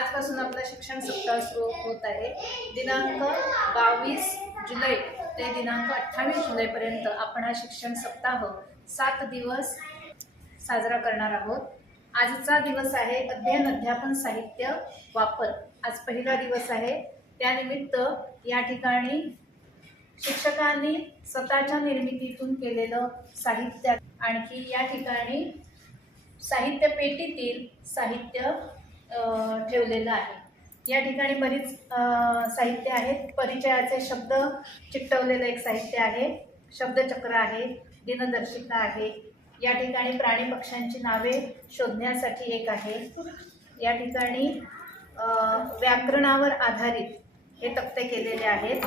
आजपासून आपला शिक्षण सप्ताह सुरू होत आहे. दिनांक बावीस जुलै ते दिनांक अठ्ठावीस जुलैपर्यंत आपण हा शिक्षण सप्ताह सात दिवस साजरा करणार आहोत. आजचा दिवस आहे अध्ययन अध्यापन साहित्य वापर. आज पहिला दिवस आहे. त्यानिमित्त या ठिकाणी शिक्षकांनी स्वतःच्या निर्मितीतून केलेलं साहित्य आणखी या ठिकाणी साहित्य पेटीतील साहित्य ठेवलेलं आहे. या ठिकाणी बरीच साहित्य आहेत. परिचयाचे शब्द चिकटवलेलं एक साहित्य आहे. शब्दचक्र आहे दिनदर्शिका आहे. या ठिकाणी प्राणी पक्ष्यांची नावे शोधण्यासाठी एक आहे. या ठिकाणी व्याकरणावर आधारित हे तक्ते केलेले आहेत.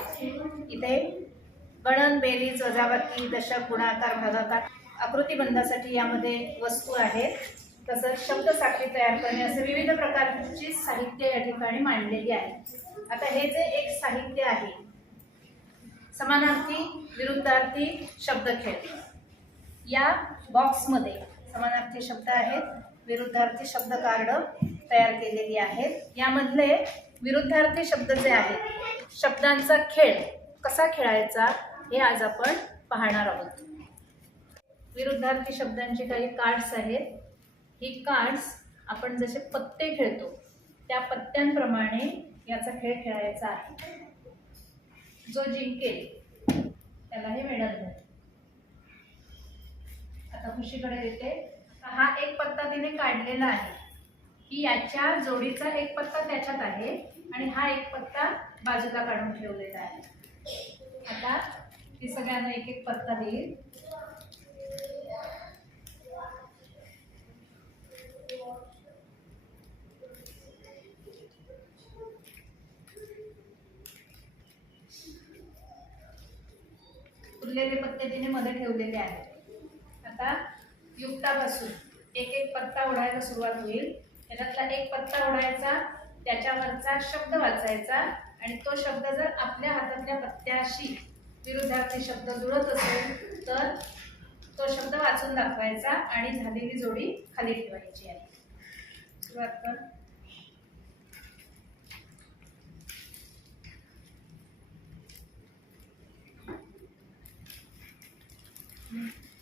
इथे गणन बेरीज वजाबाकी दशक गुणाकार भागाकार आकृतीबंधासाठी यामध्ये वस्तू आहेत. तसंच शब्दसाखळी तयार करणे असे विविध प्रकारची साहित्य या ठिकाणी मांडलेली आहे. आता हे जे एक साहित्य आहे समानार्थी विरुद्धार्थी शब्दखेळ. या बॉक्समध्ये समानार्थी शब्द आहेत विरुद्धार्थी शब्द कार्ड तयार केलेली आहेत. यामधले विरुद्धार्थी शब्द जे आहेत शब्दांचा खेळ कसा खेळायचा हे आज आपण पाहणार आहोत. विरुद्धार्थी शब्दांचे काही कार्ड्स आहेत. ही कार्ड्स आपण जसे पत्ते खेळतो त्या पत्त्यांप्रमाणे याचा खेळ खेळायचा आहे. जो जिंकेल त्याला हे मेडल मिळेल. आता खुशीकडे येते. हा एक पत्ता तिने काढलेला आहे. की याच्या जोडीचा एक पत्ता त्याच्यात आहे आणि हा एक पत्ता बाजूला काढून ठेवलेला आहे. आता ती सगळ्यांना एक एक पत्ता देईल. उरलेले पत्ते तिने मध्ये ठेवलेले आहेत. आता युक्तापासून एक एक पत्ता ओढायला सुरुवात होईल. त्याच्यातला एक पत्ता ओढायचा त्याच्यावरचा शब्द वाचायचा आणि तो शब्द जर आपल्या हातातल्या पत्त्याशी विरुद्धार्थी शब्द जुळत असेल तर तो शब्द वाचून दाखवायचा आणि झालेली जोडी खाली ठेवायची आहे. सुरुवात कर. Mm-hmm.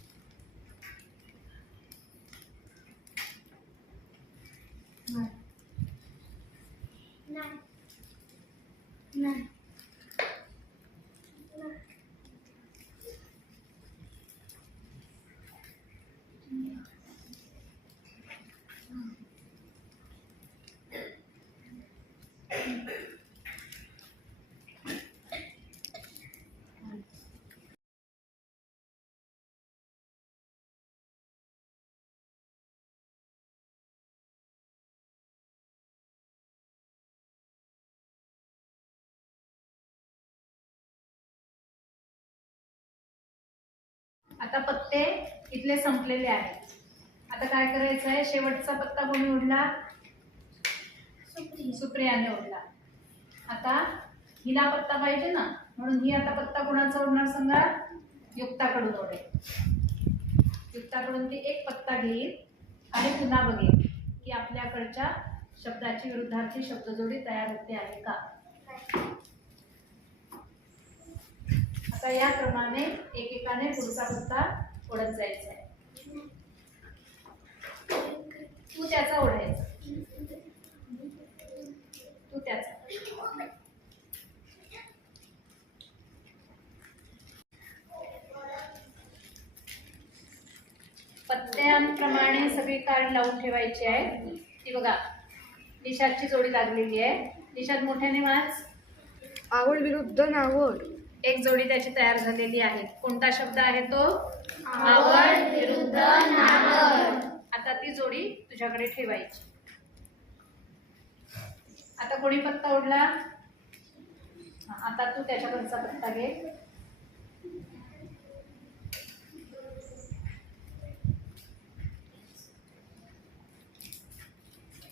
आता पत्ते इथले संपलेले आहेत. आता काय करायचं आहे शेवटचा पत्ता कोणी उडला सुप्रियाने उडला आता हिला पत्ता पाहिजे ना? म्हणून ही आता पत्ता कोणाचा उडणार सांगा? युक्ताकडून ओढेल. युक्ताकडून ती एक पत्ता घेईल आणि पुन्हा बघेल की आपल्याकडच्या शब्दाची विरुद्धार्थी शब्दजोडी तयार होते आहे का? आता याप्रमाणे एकेकाने पुढचा पत्ता ओढत जायचा आहे. तू त्याचा ओढायचा. तू त्याचा. पत्त्यांप्रमाणे सगळी कार्ड लावून ठेवायची आहे. ती बघा निषादची जोडी लागलेली आहे. निषाद मोठ्याने वाच. आवड विरुद्ध नावड. एक जोडी त्याची तयार झालेली आहे. कोणता शब्द आहे तो? आवड विरुद्ध नावड. आता ती जोडी तुझ्याकडे ठेवायची. आता कोणी पत्ता ओढला? हा, आता तू त्याच्याकडचा पत्ता घे.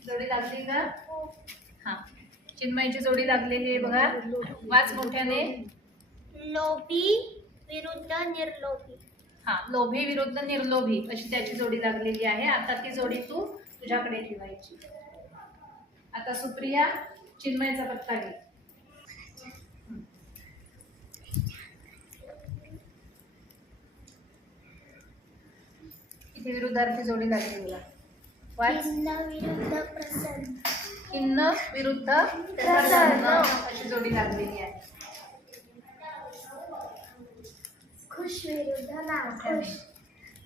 जोडी लागली का? हा. चिन्मयची जोडी लागलेली आहे बघा. वाच मोठ्याने. लोभी विरुद्ध निर्लोभी. हा लोभी विरुद्ध निर्लोभी अशी त्याची जोडी लागलेली आहे. आता ती जोडी तू तुझ्याकडे ठेवायची. आता सुप्रिया चिन्मयचा पत्ता घे. किती विरुद्धार्थी जोडी लागली तुला? विरुद्ध प्रसन्न. किन्न विरुद्ध प्रसन्न अशी जोडी लागलेली आहे. खुश विरुद्ध नाखुश.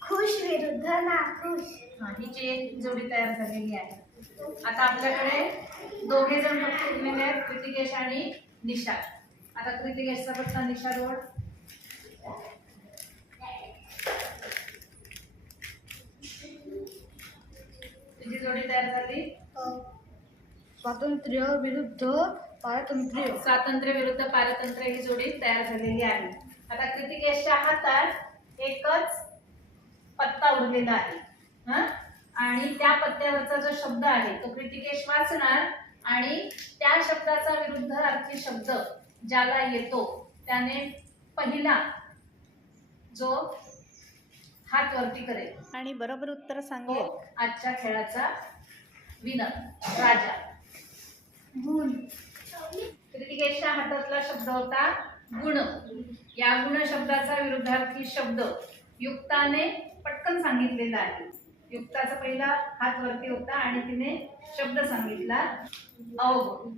खुश. विरुद्ध नाखुश. हा ही जी एक जोडी तयार झालेली आहे. आता आपल्याकडे दोघे जण फक्त उरलेले आहेत कृतिकेश आणि निशा आता कृतिकेशचा पत्ता निशा रोड तुझी जोडी तयार झाली? स्वातंत्र्य विरुद्ध पारतंत्र्य. स्वातंत्र्य विरुद्ध पारतंत्र्य ही जोडी तयार झालेली आहे. आता कृतिकेशच्या हातात एकच पत्ता उरलेला आहे. हं? आणि त्या पत्त्यावरचा जो शब्द आहे तो कृतिकेश वाचणार आणि त्या शब्दाचा विरुद्ध अर्थी शब्द ज्याला येतो त्याने पहिला जो हात वरती करेल. आणि बरोबर उत्तर सांगेल आजच्या खेळाचा विनर राजा. कृतिकेशच्या हातातला शब्द होता गुण. या गुण शब्दाचा विरुद्धार्थी शब्द युक्ताने पटकन सांगितलेला आहे. युक्ताचा पहिला हात वरती होता आणि तिने शब्द सांगितला अवगुण.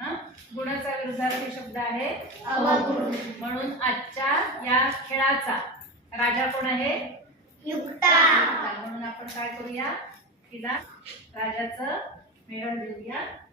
हं? गुणाचा विरुद्धार्थी शब्द आहे अवगुण. म्हणून आजच्या या खेळाचा राजा कोण आहे? युक्ता. म्हणून आपण काय करूया? तिला राजाचं मेडल देऊया.